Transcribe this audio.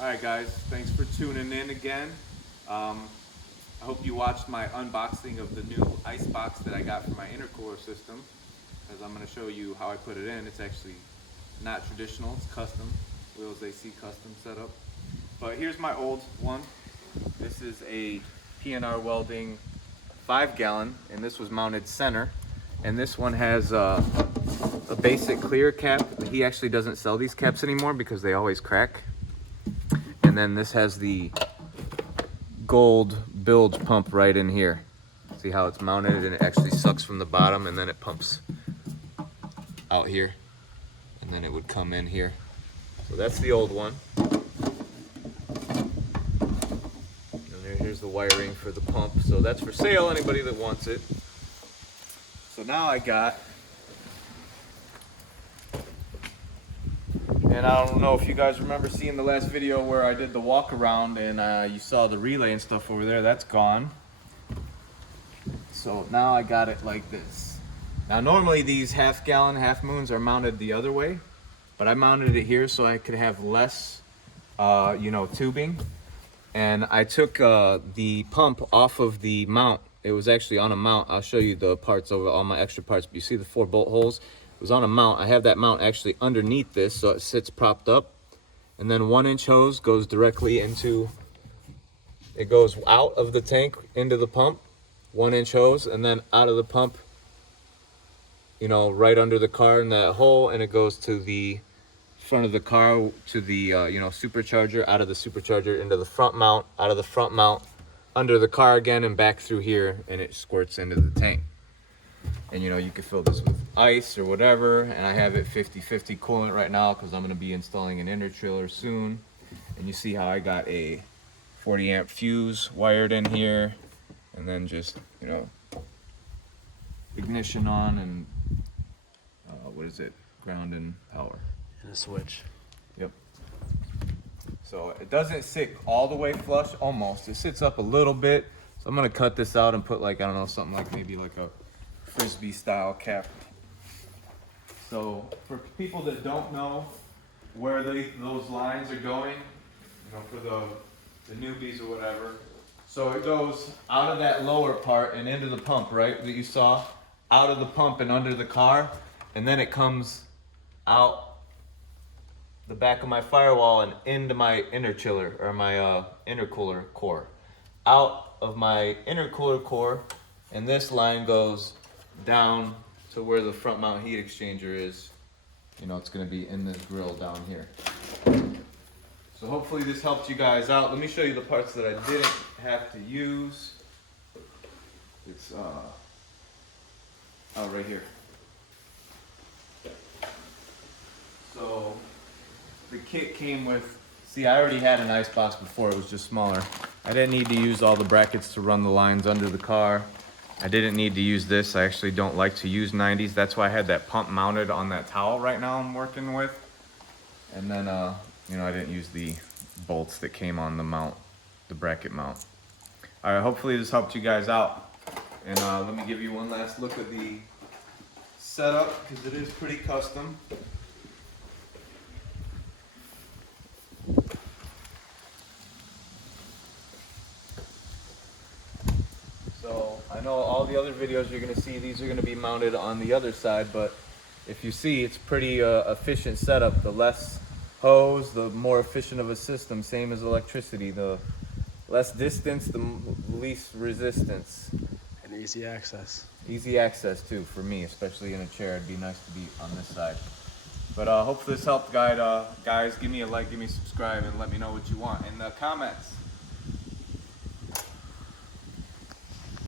Alright guys, thanks for tuning in again. I hope you watched my unboxing of the new ice box that I got for my intercooler system, because I'm going to show you how I put it in. It's actually not traditional, it's custom, Wheels AC custom setup. But here's my old one. This is a PNR Welding 5-gallon, and this was mounted center. And this one has a basic clear cap. He actually doesn't sell these caps anymore because they always crack. And then this has the gold bilge pump right in here. See how it's mounted, and it actually sucks from the bottom and then it pumps out here. And then it would come in here. So that's the old one. And here's the wiring for the pump. So that's for sale, anybody that wants it. So now I got, and I don't know if you guys remember seeing the last video where I did the walk around and you saw the relay and stuff over there. That's gone. So now I got it like this. Now normally these half-gallon half moons are mounted the other way, but I mounted it here so I could have less tubing. And I took the pump off of the mount. It was actually on a mount. I'll show you the parts over, all my extra parts. But you see the 4 bolt holes? It was on a mount. I have that mount actually underneath this, so it sits propped up. And then 1-inch hose goes directly into, it goes out of the tank into the pump, 1-inch hose, and then out of the pump, right under the car in that hole, and it goes to the front of the car to the supercharger, out of the supercharger into the front mount, out of the front mount under the car again, and back through here, and it squirts into the tank. And you can fill this with ice or whatever, and I have it 50-50 coolant right now because I'm going to be installing an inner chiller soon. And you see how I got a 40 amp fuse wired in here, and then just ignition on and ground and power and a switch. Yep. So it doesn't sit all the way flush, almost. It sits up a little bit. So I'm gonna cut this out and put something like maybe like a Frisbee style cap. So for people that don't know where those lines are going, for the newbies or whatever. So it goes out of that lower part and into the pump, right, that you saw, out of the pump and under the car, and then it comes out the back of my firewall and into my inner chiller, or my intercooler core. Out of my intercooler core, and this line goes down to where the front mount heat exchanger is. It's gonna be in this grill down here. So hopefully this helped you guys out. Let me show you the parts that I didn't have to use. It's right here. So the kit came with, see, I already had an ice box before, it was just smaller. I didn't need to use all the brackets to run the lines under the car. I didn't need to use this. I actually don't like to use 90s. That's why I had that pump mounted on that towel right now I'm working with. And then, I didn't use the bolts that came on the mount, the bracket mount. All right, hopefully this helped you guys out. And let me give you one last look at the setup, because it is pretty custom. So I know all the other videos you're going to see, these are going to be mounted on the other side, but if you see, it's pretty efficient setup. The less hose, the more efficient of a system, same as electricity. The less distance, the least resistance. And easy access. Easy access too, for me, especially in a chair. It'd be nice to be on this side. But hopefully this helped, guys. Give me a like, give me a subscribe, and let me know what you want in the comments.